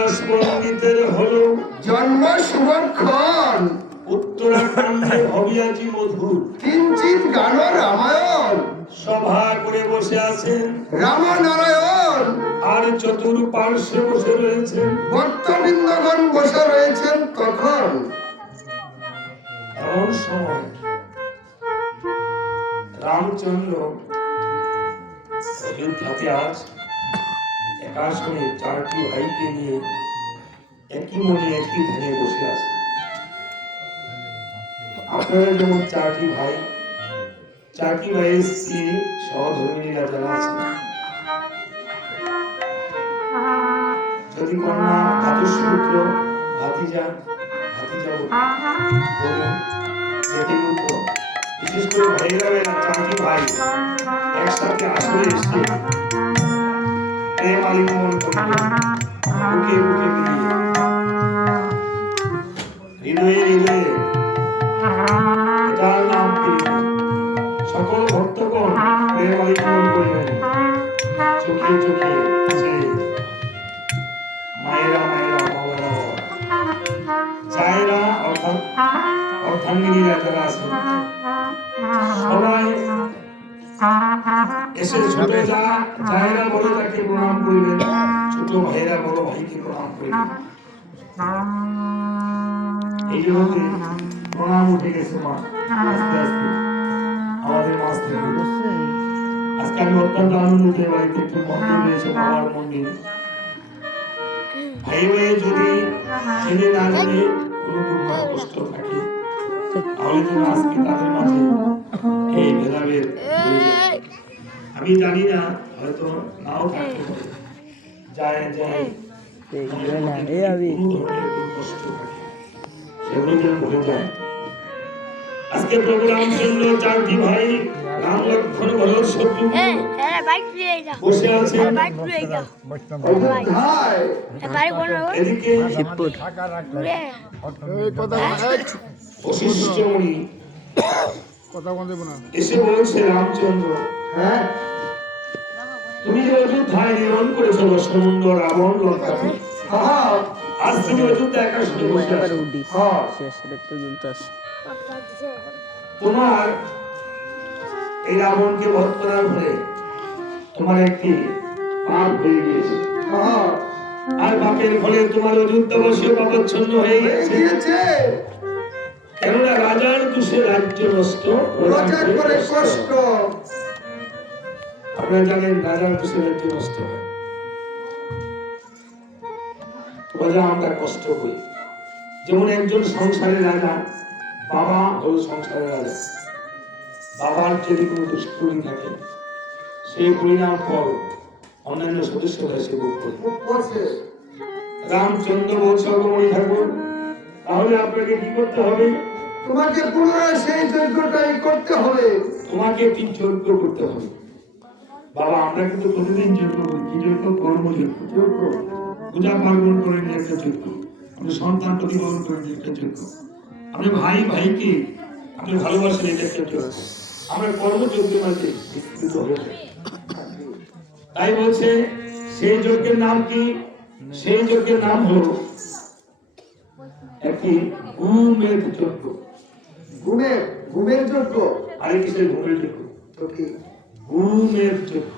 বেদব্যাস পণ্ডিতের হলো জন্ম শুভক্ষণ, উত্তরাখণ্ডে অভিয়াজি মধুর কিঞ্চিত গান রামায়ণ, সভা করে বসে আছেন রামনারায়ণ, আর চতুর্পার্শ্বে বসে রয়েছেন ভক্তবৃন্দগণ বসে রয়েছেন। তখন এমন সময় রামচন্দ্র অযোধ্যাতে আজ একাশনে চারটি ভাইকে নিয়ে একই মনে একই ধ্যানে বসে আছে। আপনারা যেমন চারটি ভাইয়ের স্ত্রী সহধর্মিণীরা যারা আছেন, যদি কন্যা ধাতুসূত্র ভাতিজা বিশেষ করে ভাইয়েরা চারটি ভাই একসাথে আসলে এসে প্রেম আলিঙ্গন করবে, বুকে বুকে দিয়ে হৃদয়ে হৃদয়ে, এটার নাম প্রীতি। সকল ভক্তগণ প্রেম আলিঙ্গন করবেন, চোখে চোখে যে মায়েরা বাবারা জায়েরা অর্থাৎ অর্ধাঙ্গিনীরা যারা আছেন সবাই এসে ছোট জায়েরা বড় তাকে প্রণাম করবেন, ছোট ভাইয়েরা বড় ভাইকে প্রণাম করবেন। এই জন্য প্রণাম উঠে গেছে মা আস্তে আস্তে আমাদের মাঝ থেকে। আজকে আমি অত্যন্ত আনন্দিত, বাড়িতে একটু মন্দির রয়েছে, বাবার মন্দির। ভাই যদি জেনে না জানে কোনো দুঃখ কষ্ট থাকে, তাহলে যেন আজকে তাদের মাঝে এই ভেদাভেদ হয়ে যায়। আমি জানি না, হয়তো নাও থাকতে পারে, যায় কষ্ট থাকে, সেগুলো যেন ভুলে যায়। আজকে প্রভু রামচন্দ্র চারটি ভাই রাম লক্ষ্মণ ভরত শত্রু বসে আছেন এদিকে বশিষ্ঠ মুনি এসে বলছে, রামচন্দ্র হ্যাঁ, তুমি যে অযোধ্যায় নির্মাণ করেছো দশমুণ্ড রাবণ লঙ্কাতে, আজ তুমি অযোধ্যা একাশনে বসে আছো। তোমার এই রাবণকে বধ করার ফলে তোমার একটি পাপ হয়ে গিয়েছে, আর পাপের ফলে তোমার অযোধ্যাবাসীও পাপাচ্ছন্ন হয়ে গিয়েছে। কেননা রাজার দোষে রাজ্য নষ্ট, প্রচার করে কষ্ট। আপনারা জানেন রাজার দোষে রাজ্য নষ্ট হয়, প্রজা আমরা কষ্ট হই। যেমন একজন সংসারের রাজা, বাবা হল সংসারের রাজা, বাবার যদি কোনো দুষ্কর্মী থাকে সেই পরিণাম ফল অন্যান্য সদস্যরা সে ভোগ করে। রামচন্দ্র বলছে, অগমণি ঠাকুর, তাহলে আপনাকে কি করতে হবে? তোমাকে পুনরায় সেই যজ্ঞটাই করতে হবে, তোমাকে কি যজ্ঞ করতে হবে। বাবা আমরা কিন্তু প্রতিদিন যজ্ঞ করি, কি যজ্ঞ? কর্মযজ্ঞ, পূজা পার্বণ করে নিয়ে একটা যজ্ঞ, আপনি সন্তান প্রতিপালন করে নিয়ে একটা যজ্ঞ, আপনি ভাইকে আপনি ভালোবাসেন, এটা একটা যজ্ঞ। আমরা কর্মযজ্ঞের মাঝে বিস্তৃত হয়ে যাই। তাই বলছে সেই যজ্ঞের নাম কি? সেই যজ্ঞের নাম হলো একটি ঘুমের যজ্ঞ। ঘুমের যজ্ঞ? আরে কিসের ঘুমের যজ্ঞ? ঘুমের যজ্ঞ।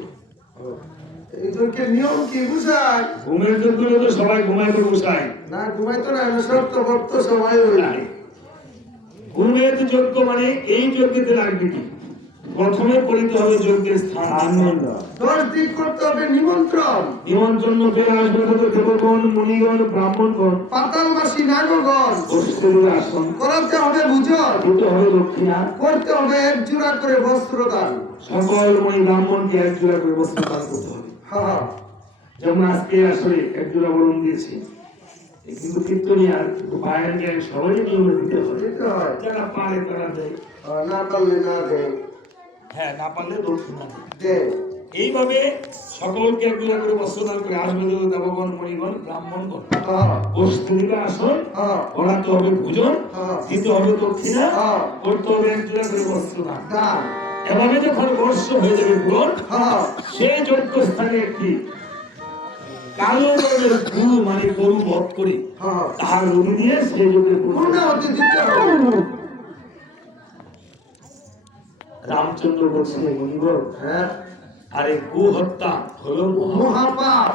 এই যজ্ঞের নিয়ম কি বুঝায়? ঘুমের যজ্ঞ তো সবাই ঘুমায় করে বসায় না, ঘুমাইতো না, সত্য ভক্ত সবাই ঘুমের যজ্ঞ মানে এই যজ্ঞতে লাগবে কি? প্রথমে করিতে হবে যজ্ঞের স্থান 10 দিক করতে হবে নিমন্ত্রণ। নিমন্ত্রণ পেয়ে আসবে তো দেবগণ, মুনিগণ, ব্রাহ্মণগণ, পাতালবাসী নাগগণ আসন করাতে হবে ভোজন, দিতে হবে দক্ষিণা, করতে হবে 1 জোড়া করে বস্ত্র দান। সকল মুনি ব্রাহ্মণকে 1 জোড়া করে বস্ত্র দান করতে হবে। যেমন আজকে আসলে 1 জোড়া বরণ দিয়েছি, কিন্তু কীর্তনিয়ার বায়ান জ্ঞান সবাই নিয়মে দিতে হয়। যারা পারে তারা দেয়, না পারলে না দেয়। হ্যাঁ, না পারলে দক্ষিণা দেয়। এইভাবে সকলকে 1 জোড়া করে বস্ত্র দান করে আসবে দেবগণ, মুনিগণ, ব্রাহ্মণগণ, বসতে দিবে আসন, করাতে হবে ভোজন, দিতে হবে দক্ষিণা, করতে হবে 1 জোড়া করে বস্ত্র দান। এভাবে যখন বর্ষ হয়ে যাবে পূরণ, সেই যজ্ঞ স্থানে একটি কালো বর্ণের গরু মানে গরু বধ করে হ্যাঁ। তাহার রবি দিয়ে সেই যজ্ঞের পূর্ণাহুতি দিতে হবে। রামচন্দ্র বলছে মনিবর, হ্যাঁ, আরে গো হত্যা হলো মহা মহাপাপ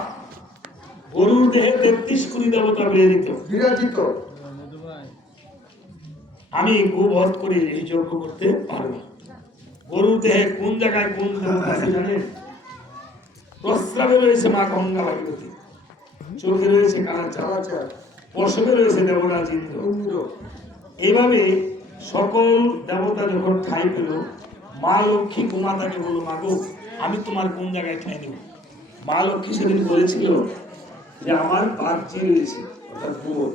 গরুর দেহে 33 কোটি দেবতা বিরাজিত। বিরাজিত। আমি গো বধ করে এই যজ্ঞ করতে পারবো না। গরুর দেহে কোন জায়গায় কোন দেবতা আছে জানেন? প্রস্রাবে রয়েছে মা গঙ্গা ভাগীরথী, চোখে রয়েছে কালাচার, চালাচার, পশবে রয়েছে দেবরাজ ইন্দ্র। ইন্দ্র, এইভাবে সকল দেবতা যখন ঠাই পেল, মা লক্ষ্মী গোমাতাকে বলল, মা গো আমি তোমার কোন জায়গায় ঠাই নেব? মা লক্ষ্মী সেদিন বলেছিল যে আমার বাহ্যি রয়েছে, অর্থাৎ গোবর,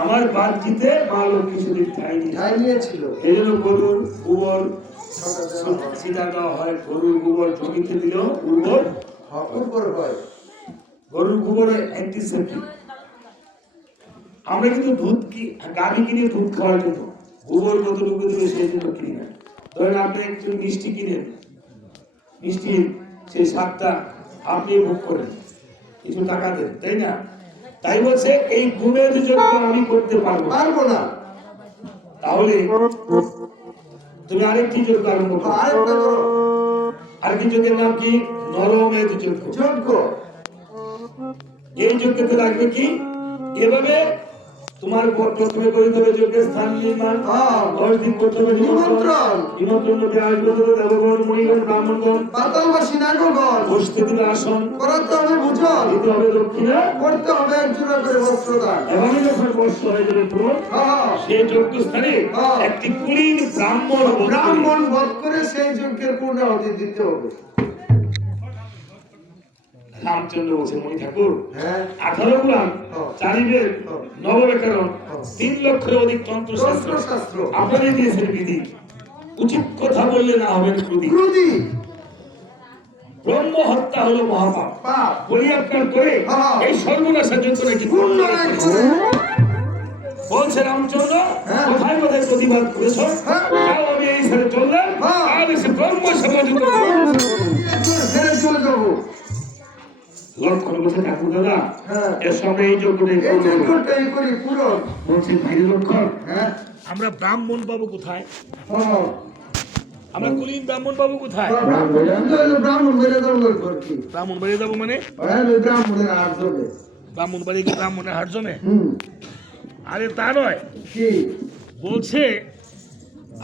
আমার বাহ্যিতে মা লক্ষ্মী সেদিন ঠাই নিয়েছে। ঠাই নিয়েছিল। এই জন্য গরুর গোবর ছটা দেওয়া হয়। ছিটা দেওয়া হয়। গরুর গোবর জমিতে দিলেও উর্বর। হ্যাঁ, উর্বর হয়। গরুর গোবর অ্যান্টিসেপ্টিক। আমরা কিন্তু দুধ কি গাভী কিনে দুধ খাওয়ার জন্য, গোবর কতটুকু দেবে সেই জন্য কিনি না। ধরেন আপনি একটু মিষ্টি কিনেন, মিষ্টির সেই স্বাদটা আপনি ভোগ করেন, কিছু টাকা দেন, তাই না? তাই বলছে এই গুণের জন্য আমি করতে পারবো না। পারবো না। তাহলে তুমি আরেকটি যজ্ঞ আরম্ভ করো। আরেকটা করো। আরেকটি যজ্ঞের নাম কি? নরমেধ যজ্ঞ। যজ্ঞ। এই যজ্ঞতে লাগবে কি? এভাবে তোমার প্রথমে করতে হবে যজ্ঞের স্থান নির্মাণ। হ্যাঁ। 10 দিন করতে হবে নিমন্ত্রণ। নিমন্ত্রণ করতে আসবে তো দেবগণ, মুনিগণ, ব্রাহ্মণগণ। পাতালবাসী নাগগণ। বসতে দিবে আসন, করাতে হবে ভোজন। দিতে হবে দক্ষিণা। করতে হবে এক জোড়া করে বস্ত্রদান। এভাবে যখন বর্ষ হয়ে যাবে পুরো, হ্যাঁ, সেই যজ্ঞ স্থানে হ্যাঁ। একটি কুলীন ব্রাহ্মণ বধ করে ব্রাহ্মণ বধ করে সেই যজ্ঞের পূর্ণাহুতি দিতে হবে। রামচন্দ্র বলছে, মণি ঠাকুর, হ্যাঁ, 18 পুরাণ, হ্যাঁ। 4 বেদ, হ্যাঁ। নবব্যাকরণ, হ্যাঁ। 3 লক্ষের অধিক তন্ত্রশাস্ত্র তন্ত্রশাস্ত্র আপনাদের দিয়েছেন বিধি। উচিত কথা বললে না হবেন ক্রোধী। ক্রোধী ব্রহ্ম হত্যা হলো মহাপাপ। পাপ বলি আপনার করে হ্যাঁ। এই সর্বনাশের জন্য নাকি পূর্ণ নাই করে। বলছে রামচন্দ্র, হ্যাঁ। কোথায় কোথায় প্রতিবাদ করেছ? হ্যাঁ। যাও, আমি এই ছেড়ে চললাম, হ্যাঁ। আর এসে ব্রহ্ম সমাজিত ছেড়ে চলে যাবো। লক্ষণ বলছে, ঠাকুর দাদা, হ্যাঁ। এর সঙ্গে এই যোগ্যটাই এই যজ্ঞটাই করি পূরণ। বলছে, ভাইরে লক্ষণ, হ্যাঁ, আমরা ব্রাহ্মণ পাবো কোথায়? হ্যাঁ। আমরা কুলীন ব্রাহ্মণ পাবো কোথায়? ব্রাহ্মণ বেড়ে দরবার করছি। ব্রাহ্মণ বাড়ি যাবো মানে? ব্রাহ্মণের হাত ধরে। ব্রাহ্মণ বাড়ি কি ব্রাহ্মণের হাট জমে? হুম, আরে তা নয়, কি? বলছে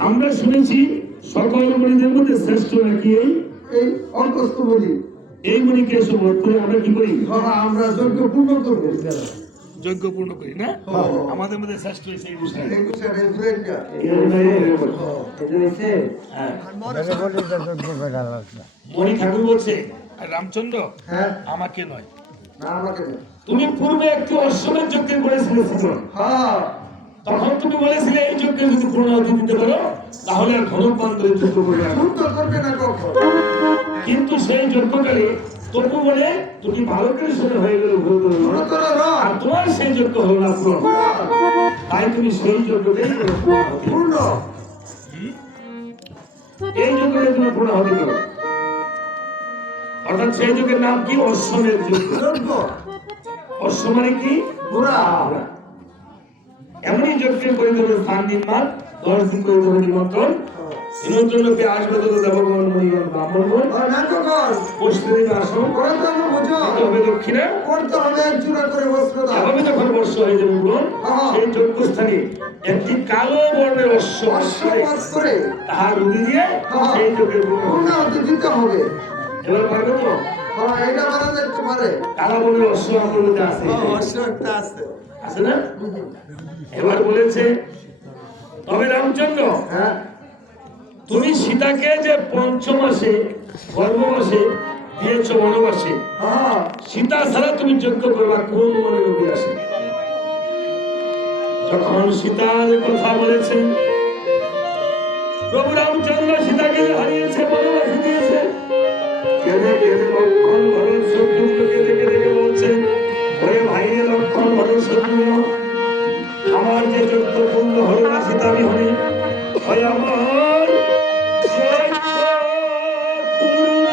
আমরা শুনেছি সকল মণিদের মধ্যে শ্রেষ্ঠ নাকি এই অল্পস্থ বলি। এই মণিকে এসে বধ করে আমরা কি করি? হ্যাঁ, আমরা যজ্ঞ পূর্ণ করবো। যজ্ঞ পূর্ণ করি না? হ্যাঁ। আমাদের মধ্যে শ্রেষ্ঠ হয়েছে এই বিষয়। এই বিষয়টা, এই ফ্রেন্ডটা। হ্যাঁ। মণি ঠাকুর বলছে, আর রামচন্দ্র হ্যাঁ, আমাকে নয়, না আমাকে না। তুমি পূর্বে একটি অশ্বমেধ যজ্ঞের করেছিলে শীতল। হ্যাঁ, তখন তুমি বলেছিলে এই যজ্ঞে যদি পূর্ণাহুতি দিতে পারো তাহলে আর ধনুর্বাণ করে যুদ্ধ করবে না। যুদ্ধ করবে না কখন। কিন্তু সেই যজ্ঞকালে তবু বলে তুমি ভারতের সাথে হয়ে গেল গুরুতর রথ। আর তোমার সেই যজ্ঞ হলো না পূরণ। তাই তুমি সেই যজ্ঞটাই করো পূর্ণাহুতি। পূর্ণ। এই যজ্ঞে তুমি পূর্ণাহুতি করো। অর্থাৎ সেই যজ্ঞের নাম কি? অশ্বমেধ যজ্ঞ। যজ্ঞ। অশ্ব মানে কি? ঘোড়া। ঘোড়া। এমনই যজ্ঞের করে দেবে স্থান নির্মাণ, 10 দিন করে দেবে নিমন্ত্রণ। নিমন্ত্রণ লোকে আসবে তো দেবগণ, মুনিগণ, ব্রাহ্মণগণ। নাটকগণ। বসতে দেবে আসন, করাতে হবে ভোজন। দিতে হবে দক্ষিণা। করতে হবে এক জোড়া করে বস্ত্রদান। এভাবে যখন বর্ষ হয়ে যাবে পূরণ, হ্যাঁ। সেই যজ্ঞস্থানে একটি কালো বর্ণের অশ্ব অশ্ববধ করে তাহার রুদি দিয়ে হ্যাঁ। সেই যজ্ঞের পূরণ হবে। পূর্ণাহুতি দিতে হবে। এবার পারবে তো? হ্যাঁ, এটা মারা যেতে পারে। কালো বর্ণের অশ্ব আমার মধ্যে আছে, অশ্ব একটা আছে। আছে না? এবার বলেছে, তবে রামচন্দ্র, হ্যাঁ, তুমি সীতাকে যে 5 মাসে গর্ভবাসে দিয়েছ বনবাসে, হ্যাঁ, সীতা ছাড়া তুমি যজ্ঞ করবা কোন মনে রবি আসে? যখন সীতার কথা বলেছে, প্রভু রামচন্দ্র সীতাকে যে হারিয়েছে, বনবাসে দিয়েছে, কেঁদে কেঁদে লক্ষণ ভরত শত্রুকে দেখে দেখে বলছে, ওরে ভাই লক্ষণ ভরত শত্রু, আমার যে যজ্ঞ পূর্ণ হলো না সীতা বিহনে, হয় আমার যজ্ঞ পূর্ণ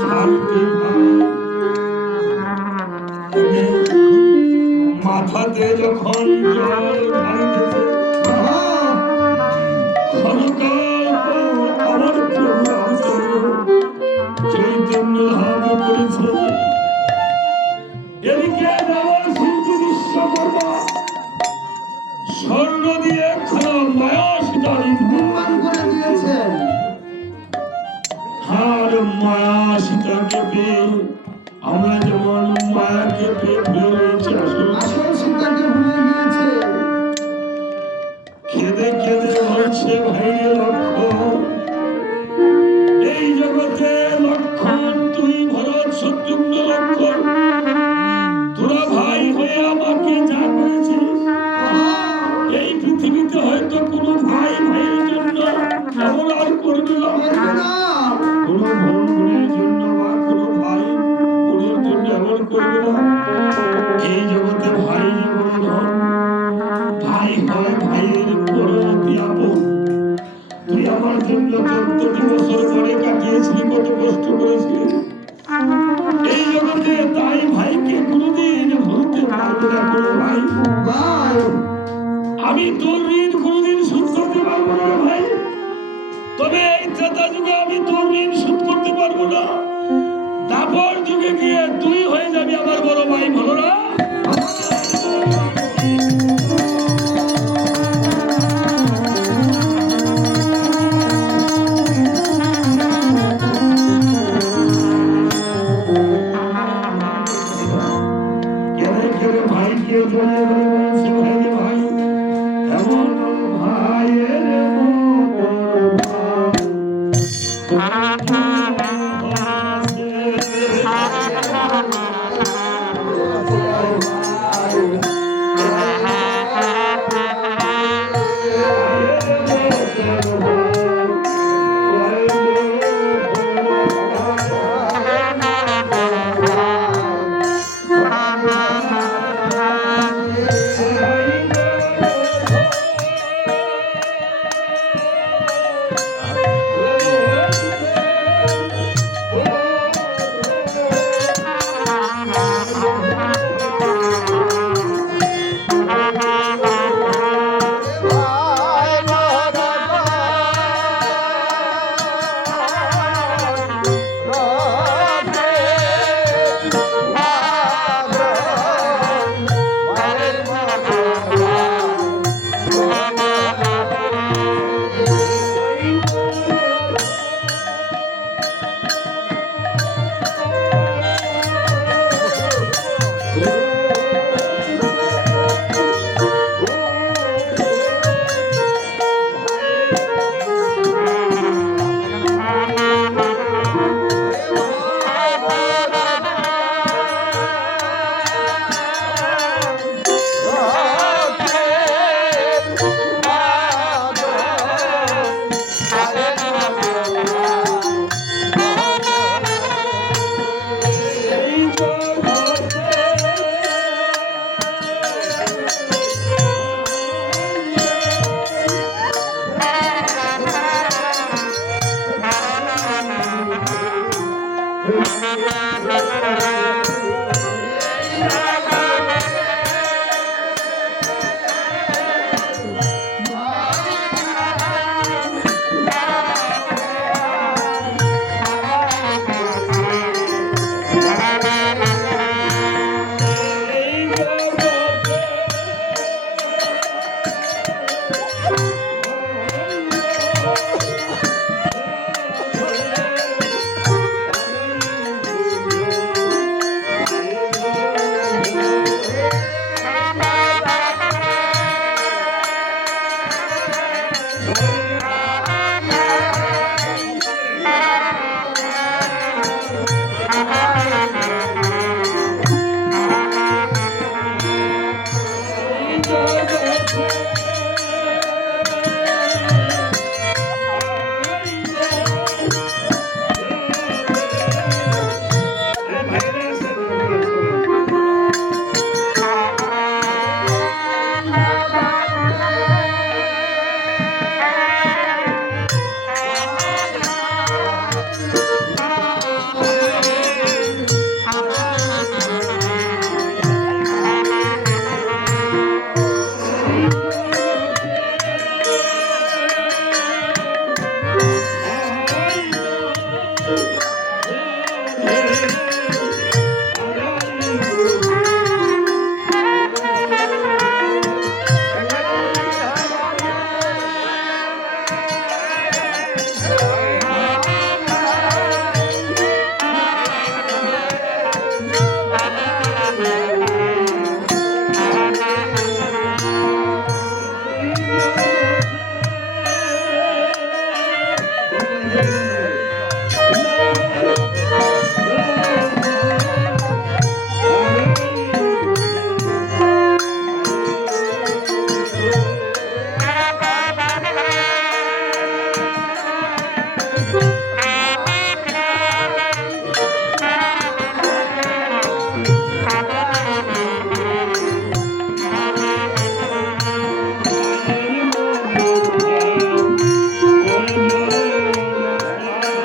ছাড়তে ভাই মাথাতে যখন জল ঢালতেছে ক্ষণকাল পর আমার প্রভু রামচন্দ্র চৈতন্য লাভ করেছে। এদিকে দেওয়ার শিল্পী বিশ্বকর্মা স্বর্ণ দিয়ে খানা মায়া সীতারি নির্মাণ করে দিয়েছেন। আর মায়া সীতাকে পেয়ে আমরা যেমন মায়াকে পেয়ে ভুলে রয়েছি আসল সীতাকে ভুলে গিয়েছে। খেদে খেদে বলছে ভাই লক্ষ্মণ, এই জগতে লক্ষ্মণ তুই ভরত শত্রুঘ্ন লক্ষ্মণ তোরা ভাই হয়ে আমাকে যা করেছিস, এই পৃথিবীতে হয়তো কোনো ভাই ভাইয়ের জন্য এমন আর করবে না। কোনো বোন বোনের জন্য বা কোনো ভাই বোনের জন্য এমন করবে না। এই জগতে ভাই যে বড় ধন, ভাই হয় ভাইয়ের বড় অতি আপন। তুই আমার জন্য 14টি বছর পরে কাটিয়েছিলি, কত কষ্ট করেছিলি এই জগতে, তাই ভাইকে কোনোদিন ভুলতে পারবে না কোনো ভাই। আমি তোর ঋণ কোনোদিন শোধ করতে পারবো না ভাই, তবে এই ত্রেতা যুগে আমি তোর ঋণ শোধ করতে পারবো না। দাপর যুগে গিয়ে তুই হয়ে যাবি আমার বড় ভাই, ভালো না? ভাইকে জড়িয়ে ধরে বলছে ভাই রে ভাই, এমন ভাইয়ের মতো ভাই